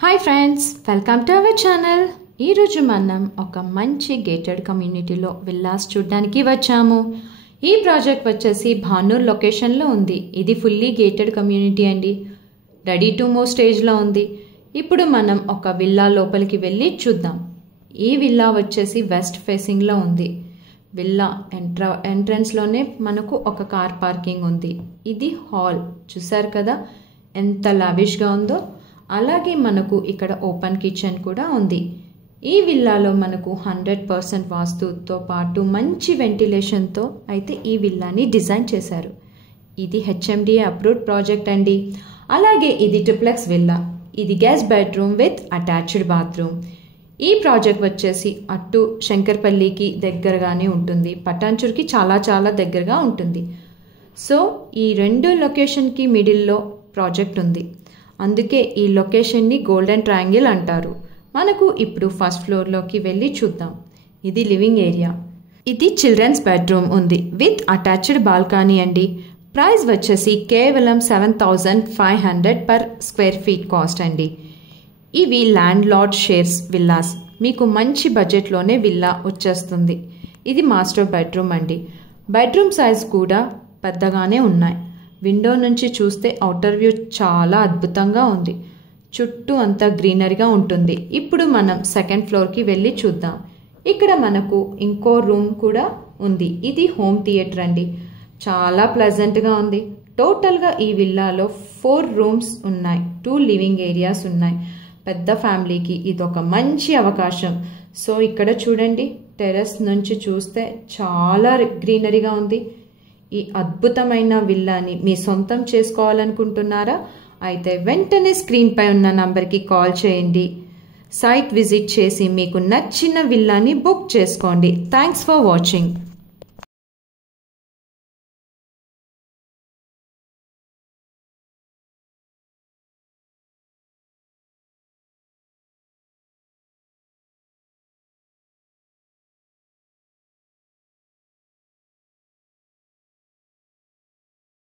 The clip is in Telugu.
Hi friends, welcome to our channel. ఈరోజు మనం ఒక మంచి గేటెడ్ కమ్యూనిటీలో విల్లాస్ చూడడానికి వచ్చాము. ఈ ప్రాజెక్ట్ వచ్చేసి భానూర్ లొకేషన్లో ఉంది. ఇది ఫుల్లీ గేటెడ్ కమ్యూనిటీ అండి. రెడీ టు మూవ్ స్టేజ్లో ఉంది. ఇప్పుడు మనం ఒక విల్లా లోపలికి వెళ్ళి చూద్దాం. ఈ విల్లా వచ్చేసి వెస్ట్ ఫేసింగ్లో ఉంది. విల్లా ఎంట్రన్స్లోనే మనకు ఒక కార్ పార్కింగ్ ఉంది. ఇది హాల్, చూసారు కదా ఎంత లావిష్గా ఉందో. అలాగే మనకు ఇక్కడ ఓపెన్ కిచెన్ కూడా ఉంది. ఈ విల్లాలో మనకు 100% వాస్తుతో పాటు మంచి వెంటిలేషన్తో అయితే ఈ విల్లాని డిజైన్ చేశారు. ఇది HMDA అప్రూవ్డ్ ప్రాజెక్ట్ అండి. అలాగే ఇది ట్రిప్లెక్స్ విల్లా. ఇది guest bedroom with attached bathroom. ఈ ప్రాజెక్ట్ వచ్చేసి అటు శంకర్పల్లికి దగ్గరగానే ఉంటుంది, పటాన్చూర్కి చాలా దగ్గరగా ఉంటుంది. సో ఈ రెండు లొకేషన్కి మిడిల్లో ప్రాజెక్ట్ ఉంది. అందుకే ఈ లొకేషన్ని గోల్డెన్ ట్రయాంగిల్ అంటారు. మనకు ఇప్పుడు ఫస్ట్ ఫ్లోర్లోకి వెళ్ళి చూద్దాం. ఇది లివింగ్ ఏరియా. ఇది చిల్డ్రన్స్ బెడ్రూమ్ ఉంది విత్ అటాచ్డ్ బాల్కనీ అండి. ప్రైస్ వచ్చేసి కేవలం 7,500 పర్ స్క్వేర్ ఫీట్ కాస్ట్ అండి. ఇవి ల్యాండ్ లార్డ్ షేర్స్ విల్లాస్. మీకు మంచి బడ్జెట్లోనే విల్లా వచ్చేస్తుంది. ఇది మాస్టర్ బెడ్రూమ్ అండి. బెడ్రూమ్ సైజ్ కూడా పెద్దగానే ఉన్నాయి. విండో నుంచి చూస్తే అవుటర్ వ్యూ చాలా అద్భుతంగా ఉంది. చుట్టూ అంతా గ్రీనరీగా ఉంటుంది. ఇప్పుడు మనం సెకండ్ ఫ్లోర్కి వెళ్ళి చూద్దాం. ఇక్కడ మనకు ఇంకో రూమ్ కూడా ఉంది. ఇది హోమ్ థియేటర్ అండి. చాలా ప్లెజెంట్గా ఉంది. టోటల్గా ఈ విల్లాలో 4 రూమ్స్ ఉన్నాయి, 2 లివింగ్ ఏరియాస్ ఉన్నాయి. పెద్ద ఫ్యామిలీకి ఇదొక మంచి అవకాశం. సో ఇక్కడ చూడండి, టెర్రస్ నుంచి చూస్తే చాలా గ్రీనరీగా ఉంది. ఈ అద్భుతమైన విల్లాని మీ సొంతం చేసుకోవాలనుకుంటున్నారా? అయితే వెంటనే స్క్రీన్పై ఉన్న నంబర్కి కాల్ చేయండి. సైట్ విజిట్ చేసి మీకు నచ్చిన విల్లాని బుక్ చేసుకోండి. Thanks for watching.